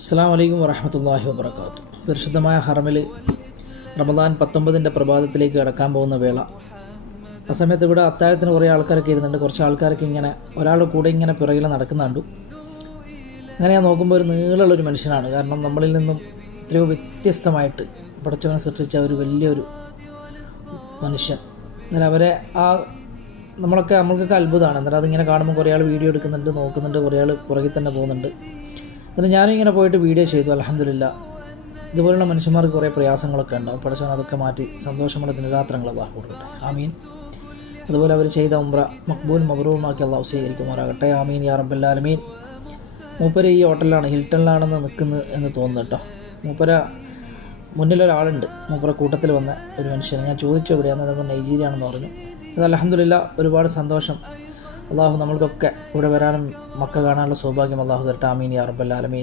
അസ്സലാമു അലൈക്കും വറഹ്മത്തുള്ളാഹി വബറകാതുഹു. പരിശുദ്ധമായ ഹറമിൽ റമദാൻ 19 പ്രഭാതത്തിലേക്ക് കടക്കാൻ പോകുന്ന വേള. ആ സമയത്ത് ഇവിടെ അത്താഴത്തിന് കുറേ ആൾക്കാരൊക്കെ ഇരുന്നുണ്ട്. കുറച്ച് ആൾക്കാരൊക്കെ ഇങ്ങനെ ഒരാളുടെ കൂടെ ഇങ്ങനെ പിറകിൽ നടക്കുന്നുണ്ട്. അങ്ങനെ ഞാൻ നോക്കുമ്പോൾ ഒരു നീളമുള്ളൊരു മനുഷ്യനാണ്. കാരണം നമ്മളിൽ നിന്നും എത്രയോ വ്യത്യസ്തമായിട്ട് പടച്ചവനെ സൃഷ്ടിച്ച ഒരു വലിയൊരു മനുഷ്യൻ. എന്നാൽ അവരെ നമ്മൾക്കൊക്കെ അത്ഭുതമാണ്. എന്നാൽ അതിങ്ങനെ കാണുമ്പോൾ കുറേ ആൾ വീഡിയോ എടുക്കുന്നുണ്ട്, നോക്കുന്നുണ്ട്, കുറേ ആൾ പുറകിൽ തന്നെ പോകുന്നുണ്ട്. എന്നിട്ട് ഞാനും ഇങ്ങനെ പോയിട്ട് വീഡിയോ ചെയ്തു. അൽഹംദുലില്ലാ. ഇതുപോലുള്ള മനുഷ്യന്മാർക്ക് കുറേ പ്രയാസങ്ങളൊക്കെ ഉണ്ടാവും. പടച്ചവൻ അതൊക്കെ മാറ്റി സന്തോഷമുള്ള ദിനരാത്രങ്ങൾ അല്ലാഹു കൊടുക്കട്ടെ. ആമീൻ. അതുപോലെ അവർ ചെയ്ത ഉംറ മഖ്ബൂൽ മബ്റൂറുമാക്കി അല്ലാഹു സ്വീകരിക്കുമാറാകട്ടെ. ആമീൻ യാ റബ്ബൽ ആലമീൻ. മൂപ്പര് ഈ ഹോട്ടലിലാണ്, ഹിൽട്ടണിലാണെന്ന് നിൽക്കുന്നത് എന്ന് തോന്നുന്നു കേട്ടോ. മൂപ്പര മുന്നിലൊരാളുണ്ട്, മൂപ്പര കൂട്ടത്തിൽ വന്ന ഒരു മനുഷ്യൻ. ഞാൻ ചോദിച്ചു എവിടെയാണെന്ന്, ചിലപ്പോൾ നൈജീരിയ ആണെന്ന് പറഞ്ഞു. അത് അൽഹംദുലില്ലാ, ഒരുപാട് സന്തോഷം. അള്ളാഹു നമ്മൾക്കൊക്കെ ഇവിടെ വരാനും മക്ക കാണാനുള്ള സൗഭാഗ്യം അള്ളാഹു തരട്ടെ. ആമീൻ യാ റബ്ബൽ ആലമീൻ.